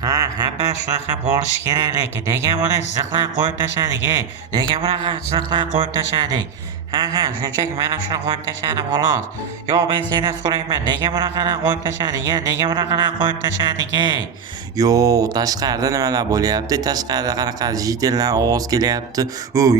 Hamma shunaqa bo'lishi kerak, lekin nega buni chiziqlar qo'yib tashladik, Nega bunaqa chiziqlar qo'yib tashladik? Shunchaki mana shuni qo'yib tashladim xolos. Yo'q, men sendan so'rayman, nega bunaqalar qo'yib tashladik, Nega bunaqalar qo'yib tashladik, Yo'q, tashqarida nimalar bo'lyapti? Tashqarida qanaqa jitellar ovoz kelyapti.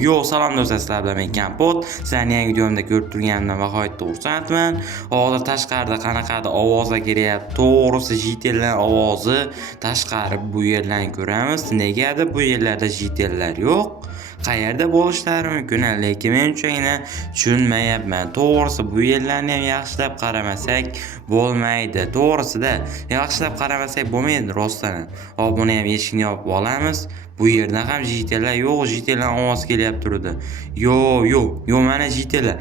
Yo'q, salom do'stlar, sizlar bilan men Kompot. Sizlarni yangi videomda ko'rib turganimdan nihoyatda xursandman. Hozir tashqarida qanaqadir ovozlar kelyapti. To'g'risi jitellar ovozi tashqari bu yerlarni ko'ramiz. Negadir bu yerlarda jitellar yo'q. Qayerda bo'lishlari mumkin, lekin men unchagina tushunmayapman. To'g'risi bu yerlarni ham yaxshilab qaramasak bo'lmaydi. To'g'risida yaxshilab qaramasak bo'lmaydi rostdan. Hop, buni ham eshikni yopib olamiz. Bu yerdan ham jitellar yo'q, jitellar ovoz kelyapti turdi. Yo'q, mana jitellar.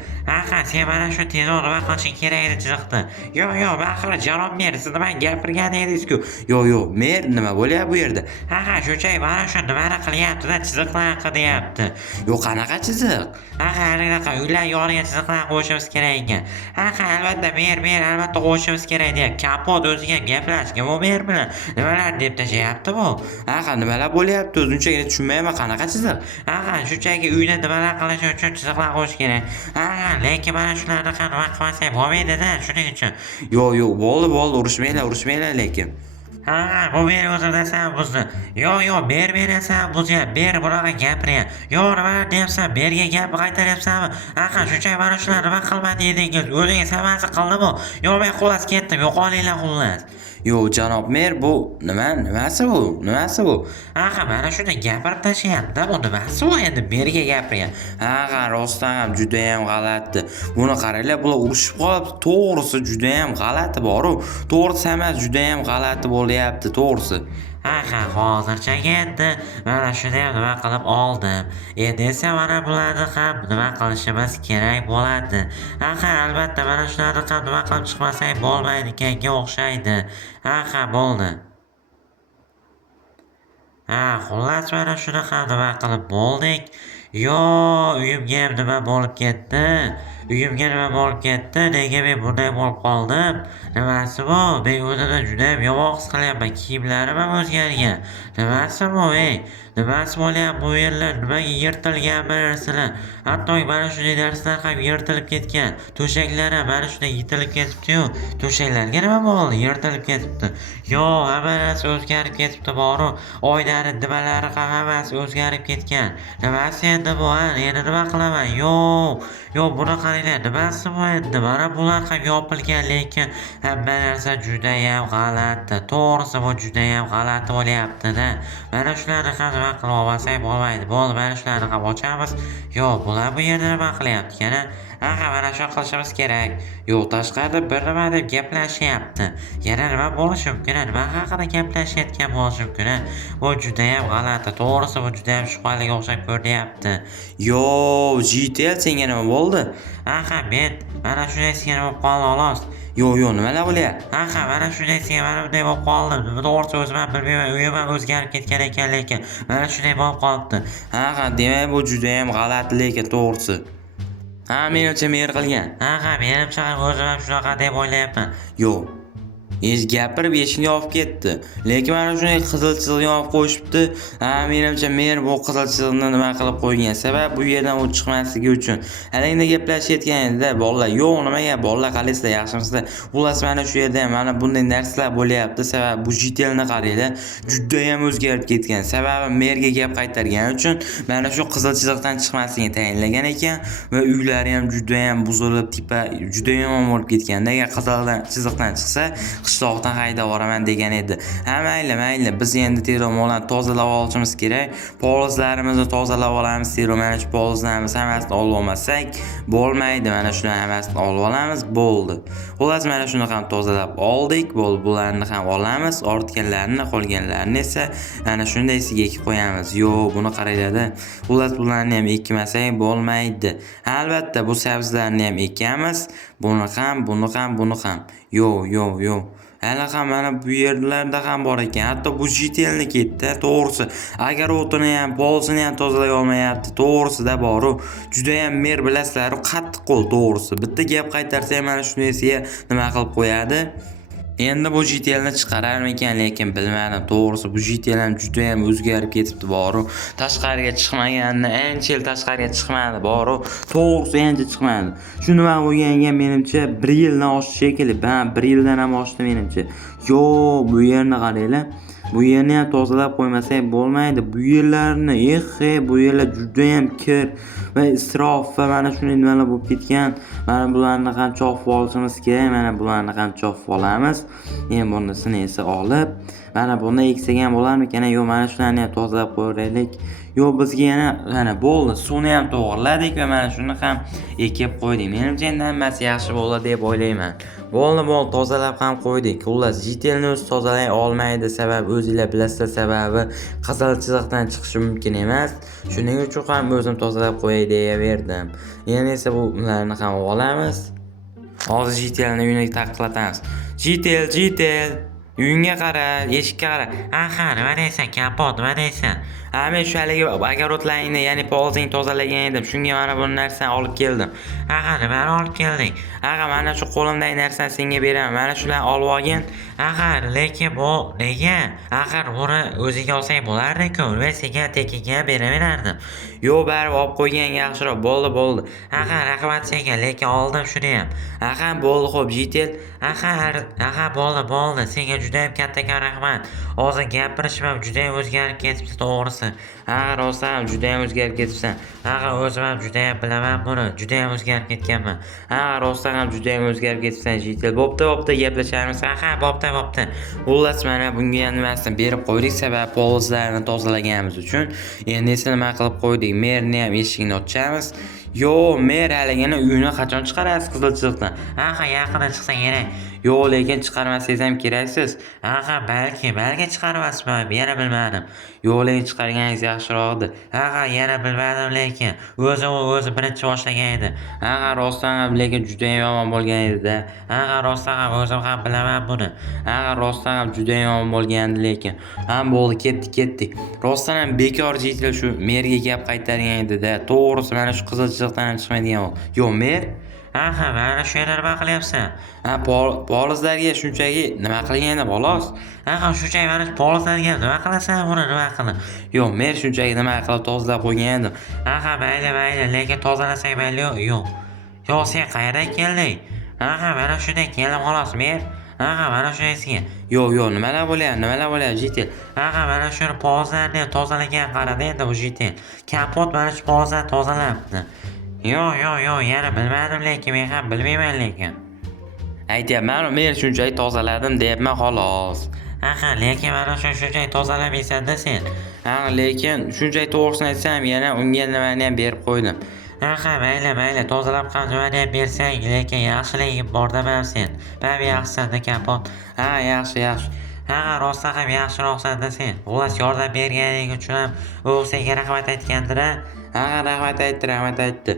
Sen mana shu tezroq nima qilishing kerak edi chiziqni. Yo'q, baxir janob mer, siz nima gapirgan edingiz-ku? Yo'q, mer nima bo'lyapti bu yerda? Shunchaki mana shu nimani qilyapti-da, chiziqlar qilyapti. Yo'q, qanaqa chiziq? Anaqa uylar yoniga chiziqlar qo'yishimiz kerak ekan. Albatta mer, albatta qo'yishimiz kerak deyapti. Kompot o'ziga gaplashgan, bu mer bilan nimalar deb tashlayapti bu? Nimalar bo'lyapti? O'zimchagina tushunmayapman, qanaqa chiziq? Shunchaki uyda nimalar qilish uchun chiziqlar qo'yish kerak. Lekin mana shularni ham nima qilmasak bo'lmaydi-da, shuning uchun. Yo'q, bo'ldi, urushmanglar lekin. Bu ber o'zim desam buzdi. Yo'q, ber esa buzyapti. Ber bunaqa gapiryapti. Yo'q, nima deyapsan? Berga gap qaytaryapsanmi? Shunchaki mana shular nima qilmadi dedingiz. O'zingiz hammasi qildimi? Yo'q, men xullas ketdim. Yo'qolinglar xullas. Yo'q, janob mer, bu nimasi bu? Mana shunday gapirib tashlayapti. Bu nimasi bu endi berga gapiryapti. Rostdan ham juda ham g'alati. Buni qaranglar, bular urushib qolibdi. To'g'risi juda ham g'alati bor-ku. To'g'risi emas, juda ham g'alati bo'lyapti, to'g'risi. Hozircha endi mana shuni ham nima qilib oldim. Endi esa mana bularni ham nima qilishimiz kerak bo'ladi. Albatta mana shularni ham nima qilib chiqmasak bo'lmaydiganga o'xshaydi. Bo'ldi. Xullas mana shuni ham nima qilib bo'ldik. Uyimga ham nima bo'lib ketdi? Nega men bunday bo'lib qoldim? Nimasi bu? Men o'zimni juda ham yomon his qilyapman. Kiyimlarim ham o'zgargan. Nimasi bu, Nimasi bo'lyapti bu yerlar? Nimaga yirtilgan bu narsalar? Hatto mana shunday narsalar ham yirtilib ketgan. To'shaklar ham mana shunday yitilib ketibdi-yu. To'shaklarga nima bo'ldi? Yirtilib ketibdi. Hamma narsa o'zgarib ketibdi boru. Oynani nimalari ham hammasi o'zgarib ketgan. Nimasi endi bu, Endi nima qilaman? Yo'q, buni qaranglar. Nimasi bu endi? Mana bular ham yopilgan, lekin hamma narsa juda ham g'alati. To'g'risi bu juda ham g'alati bo'lyapti-da. Mana shularni ham nima qilib olmasak bo'lmaydi. Bo'ldi, mana shularni ham ochamiz. Bular bu yerda nima qilyapti yana? Mana shu qilishimiz kerak. Yo'q, tashqarida bir nima deb gaplashyapti. Yana nima bo'lishi mumkin? Nima haqida gaplashayotgan bo'lishi mumkin? Bu juda ham g'alati. To'g'risi bu juda ham shubhaliga o'xshab ko'ryapti. Yo'q, jitel senga nima bo'ldi? Men mana shunday senga bo'lib qoldi xolos. Yo'q, nimalar bo'lyapti? Mana shunday senga mana bunday bo'lib qoldim. To'g'risi o'zim ham bilmayman. Uyim ham o'zgarib ketgan ekan, lekin mana shunday bo'lib qolibdi. Demak bu juda ham g'alati lekin to'g'risi. Menimcha mer qilgan. Menimcha o'zim ham shunaqa deb o'ylayapman. Yo'q. Gapirib eshikni yopib ketdi. Lekin mana shunday qizil chiziqni yopib qo'yishibdi. Menimcha mer bu qizil chiziqni nima qilib qo'ygan? Sabab bu yerdan u chiqmasligi uchun. Halingda gaplashayotgan edi, bolalar. Yo'q, nimaga bolalar qalaysizlar, yaxshimisizlar? Xullas mana shu yerda ham mana bunday narsalar bo'lyapti. Sabab bu jitelni qaranglar, juda ham o'zgarib ketgan. Sababi merga gap qaytargani uchun mana shu qizil chiziqdan chiqmasligini tayinlagan ekan va uylari ham juda ham buzilib, tipa juda yomon bo'lib ketgan. Agar qizil chiziqdan chiqsa, qishloqdan haydab yuboraman degan edi. Mayli, biz endi tezroq molani tozalab olishimiz kerak. Polizlarimizni tozalab olamiz, tezroq mana shu polizlarimiz hammasini olib olmasak bo'lmaydi. Mana shularni hammasini olib olamiz, bo'ldi. Xullas mana shuni ham tozalab oldik, bo'ldi. Bularni ham olamiz, ortganlarini, qolganlarini esa mana shundaysiga ekib qo'yamiz. Yo'q, buni qaranglar-da. Xullas bularni ham ekmasak bo'lmaydi. Albatta bu sabzlarni ham ekamiz. Buni ham. Yo'q. Ham mana bu yerlarda ham bor ekan. Hatto bu jitelni ketdi, to'g'risi. Agar o'tini ham, polsini ham tozalay olmayapti, to'g'risida boru. Juda ham mer bilasizlar, qattiq qo'l to'g'risi. Bitta gap qaytarsa mana shunisiga nima qilib qo'yadi? Endi bu JTLni chiqararmikan, lekin bilmadim. To'g'risi bu JTL ham juda ham o'zgarib ketibdi, boru. Tashqariga chiqmaganini, ancha yil tashqariga chiqmadi, boru. To'g'risi ancha chiqmadi. Shu nima bo'lganiga menimcha 1 yildan oshdi shekilli. 1 yildan ham oshdi menimcha. Yo, bu yerni qaranglar. Bu yerni ham tozalab qo'ymasak bo'lmaydi. Bu yerlarni, bu yerlar juda ham kir va isrof va mana shunday nimalar bo'lib ketgan. Mana bularni qancha olib olishimiz kerak? Mana bularni qancha olib olamiz? Endi bunisini esa olib, mana buni eksak ham bo'larmikan? Yo'q, mana shularni ham tozalab qo'yaylik. Yo'q, bizga yana mana bo'ldi. Suvni ham to'g'irladik va mana shuni ham ekib qo'ydik. Menimcha endi hammasi yaxshi bo'ladi deb o'ylayman. Bo'ldi, tozalab ham qo'ydik. Xullas, JTLni o'zi tozalay olmaydi, sababi o'zingizlar bilasizlar, sababi qizil chiziqdan chiqishi mumkin emas. Shuning uchun ham o'zim tozalab qo'yay deyaverdim. Endi esa bularni ham olamiz. Hozir JTLni uyga taqlatamiz. JTL, uyingga qara, eshikka qara. Aha, nima deysan, kapot, nima deysan? Men shu haligi огородlaringni, ya'ni polzingni tozalagan edim. Shunga mana bu narsani olib keldim. Aha, nimani olib kelding? Mana shu qo'limdagi narsani senga beraman. Mana shularni olib olgin. Lekin bu nega? Buni o'ziga olsang bo'lardi-ku. Men senga tekinga beraverardim. Yo'q, baribir olib qo'ygan yaxshiroq. Bo'ldi. Rahmat senga, lekin oldim shuni ham. Bo'ldi, xo'p, JTL. Bo'ldi. Senga juda ham kattakon rahmat. Hozir gapirishim ham juda ham o'zgarib ketibdi, to'g'risi. Rostdan ham juda ham o'zgarib ketibsan. O'zim ham juda ham bilaman buni. Juda ham o'zgarib ketganman. Rostdan ham juda ham o'zgarib ketibsan, JTL. Bo'pti, gaplasharmiz. Bo'pti. Xullas, mana bunga ham nimasini berib qo'ydik, sababi polizlarni tozalaganimiz uchun. Endi esa nima qilib qo'ydik? Merni ham eshigini ochamiz. Yo'q, mer haligini uyini qachon chiqarasiz qizil chiziqdan? Yaqinda chiqsa kerak. Yo'q, lekin chiqarmasangiz ham keraksiz. Balki chiqarmasman, yana bilmadim. Yo'q, lekin chiqarganingiz yaxshiroqdi. Yana bilmadim, lekin o'zi birinchi boshlagan edi. Rostdan ham lekin juda ham yomon bo'lgan edi-da. Rostdan ham o'zim ham bilaman buni. Rostdan ham juda ham yomon bo'lgandi, lekin. Bo'ldi, ketdik. Rostdan ham bekor JTL shu merga gap qaytargan edi-da. To'g'risi, mana shu qizil chiziqdan ham chiqmaydigan bo'ldi. Yo'q, mer. Mana shu yerda nima qilyapsan? Polizlarga shunchaki nima qilganda xolos. Shunchaki mana polizlarga nima qilasan buni, nima qilib? Yo'q, men shunchaki nima qilib tozalab qo'ygan edim. Mayli, lekin tozalasang mayli. Yo'q, sen qayerdan kelding? Mana shunday keldim xolos, men. Mana shunisiga. Yo'q, nimalar bo'lyapti, JTL? Mana shuni polizlarni tozalagan qarada endi bu JTL. Kapot mana shu polizlarni tozalabdi. Yo'q, yana bilmadim, lekin men ham bilmayman lekin. Aytyapman, men shunchaki tozaladim deyapman xolos. Lekin mana shunchaki tozalamaysan-da sen. Lekin shunchaki to'g'risini aytsam, yana unga nimani ham berib qo'ydim. Mayli, tozalab ham nimani ham bersang, lekin yaxshiliging bor-da sen. Yaxshisan-da kapot. Yaxshi. Rostdan ham yaxshiroqsan-da sen. Xullas, yordam berganing uchun ham u senga rahmat aytgandir-a? Rahmat aytdi.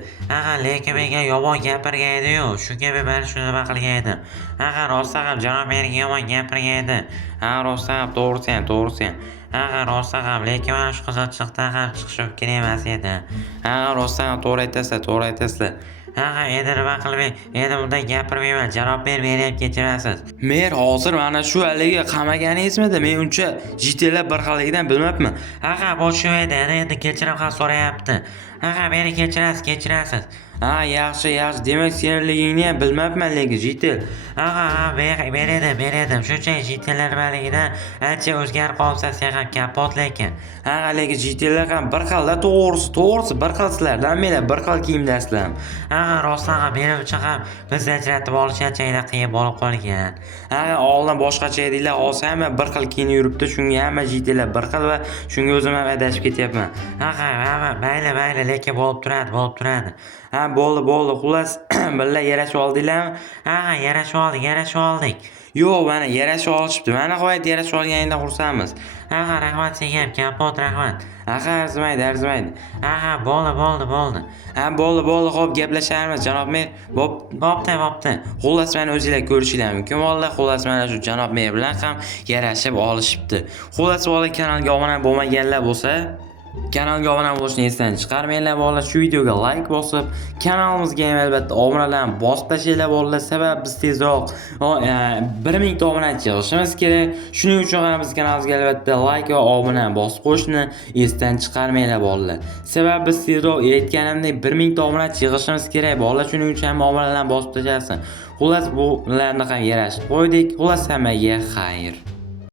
Lekin menga yomon gapirgan edi-yu. Shunga men mana shuni nima qilgan edim. Rostdan ham janob menga yomon gapirgan edi. Rostdan ham to'g'risi. Rostdan ham, lekin mana shu qizil chiziqdan ham chiqish mumkin emas edi. Rostdan ham to'g'ri aytasizlar. Endi nima qilmay, endi bunday gapirmayman. Janob meni ham kechirasiz. Mer, hozir mana shu haligi qamaganingizmidi? Men uncha JTL bir xilligidan bilmabman. Bu shu edi. Endi kechirim ham so'rayapti. Meni kechirasiz. Yaxshi. Demak, senligingni ham bilmabman, lekin JTL. Beredim. Shunchaki JTLlar nimaligidan ancha o'zgarib qolibsan sen ham kapot lekin. Lekin JTLlar ham bir xilda, to'g'risi bir xilsizlar. Menlar bir xil kiyimdasizlar. Rostdan ham menimcha ham bizni ajratib olish ancha qiyin bo'lib qolgan. Oldin boshqacha edinglar, hozir hamma bir xil kiyinib yuribdi. Shunga hamma JTLlar bir xil va shunga o'zim ham adashib ketyapman. Mayli, lekin bo'lib turadi. Bo'ldi. Xullas, billa yarashib oldinglarmi? Yarashib oldik. Yo'q, mana yarashib olishibdi. Mana qo'yib yarashib olganingdan xursandmiz. Rahmat senga ham, kapot rahmat. Arzimaydi. Bo'ldi. Bo'ldi, xo'p, gaplasharmiz, janob mer. Bo'pti. Xullas, mana o'zingizlar ko'rishinglar mumkin. Vallahi, xullas, mana shu janob mer bilan ham yarashib olishibdi. Xullas, kanalga obuna bo'lmaganlar bo'lsa, Kanalga obuna bo'lishni esdan chiqarmanglar bolalar. Shu videoga like bosib, kanalimizga ham albatta obunalarni bosib tashlanglar bolalar. Sabab biz tezroq 1000 ta obunachi yig'ishimiz kerak. Shuning uchun ham biz kanalimizga albatta like va obuna bosib qo'yishni esdan chiqarmanglar bolalar. Sabab biz tezroq aytganimdek 1000 ta obunachi yig'ishimiz kerak bolalar. Shuning uchun ham obunalarni bosib tashlasin. Xullas bularni ham yarashib qo'ydik. Xullas hammaga xayr.